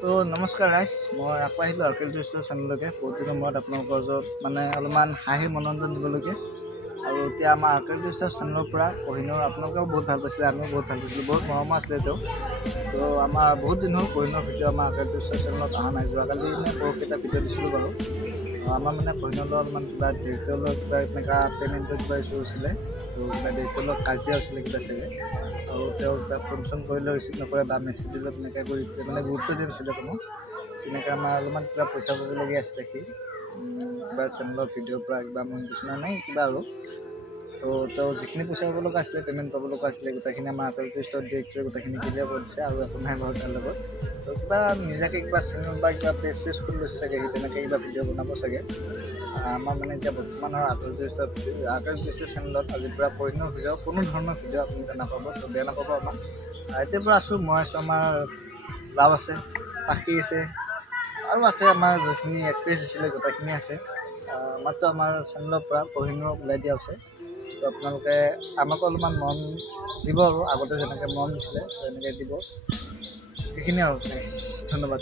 তো নমস্কাৰ ৰাইজ, মই আকৌ আহিলোঁ আৰ্কেল টুৰিষ্টৰ চেনেললৈকে। বহুত দিনৰ মূৰত আপোনালোকৰ ওচৰত মানে অলপমান হাঁহি মনোৰঞ্জন দিবলৈকে। আৰু এতিয়া আমাৰ আৰ্কেল টুৰিষ্টৰ চেনেলৰ পৰা কহিনুৰ আপোনালোকেও বহুত ভাল পাইছিলে, আমিও বহুত ভাল পাইছিলোঁ, বহুত মৰমৰ আছিলে তেওঁ। তো আমাৰ বহুত দিন হ'ল কহিনুৰ ভিডিঅ' আমাৰ আৰ্কেল টুৰিষ্টৰ চেনেলত অহা নাই। যোৱাকালি মানে পৰহি এটা ভিডিঅ' দিছিলোঁ বাৰু। আমাৰ মানে কহিনুৰৰ অলপমান কিবা ডিজিটেলৰ কিবা এনেকুৱা পে'মেণ্টৰ কিবা ইছ্যু হৈছিলে। তো কিবা ডিজিটেলত কাজিয়া হৈছিলে কিবা চাগে। আৰু তেওঁ কিবা ফোন চোন কৰিলে ৰিচিভ নকৰে বা মেছেজ দিলে তেনেকৈ কৰি মানে গুৰুত্ব দিয়া নাছিলে কোনো। তেনেকৈ আমাৰ অলপমান কিবা পইচা পাবলগীয়া আছিলে সি কিবা চেনেলৰ ভিডিঅ'ৰ পৰা কিবা মনিটাইজেশ্যন নাই কিবা আৰু। তো তেওঁ যিখিনি পইচা পাব লগা আছিলে, পে'মেণ্ট পাব লগা আছিলে, গোটেইখিনি আমাৰ আৰ্কেল টুৰিষ্টত ডিৰেক্টৰে গোটেইখিনি ক্লিয়াৰ কৰি দিছে আৰু একো নাই বাৰু তাৰ লগত। তো কিবা নিজাকৈ কিবা চেনেল বা কিবা পেজ চেজ খুলি লৈছে চাগে, সি তেনেকৈ কিবা ভিডিঅ' বনাব চাগে। আমাৰ মানে এতিয়া বৰ্তমানৰ আৰ্কেল টুৰিষ্টৰ চেনেলত আজিৰ পৰা কহিনুৰ ভিডিঅ' কোনো ধৰণৰ ভিডিঅ' আপুনি নাপাব। তো বেয়া নাপাব আমাক। এতিয়াৰ পৰা আছোঁ, মই আছোঁ, আমাৰ লাভ আছে, পাখি আছে আৰু আছে আমাৰ যিখিনি এক্ট্ৰেছ হৈছিলে গোটেইখিনি আছে। মাত্ৰ আমাৰ চেনেলৰ পৰা কহিনুৰক ওলাই দিয়া হৈছে। তো আপোনালোকে আমাকো অলপমান মৰম দিব আৰু আগতে যেনেকৈ মৰম দিছিলে এনেকৈ দিব। সেইখিনিয়ে আৰু ধন্যবাদ।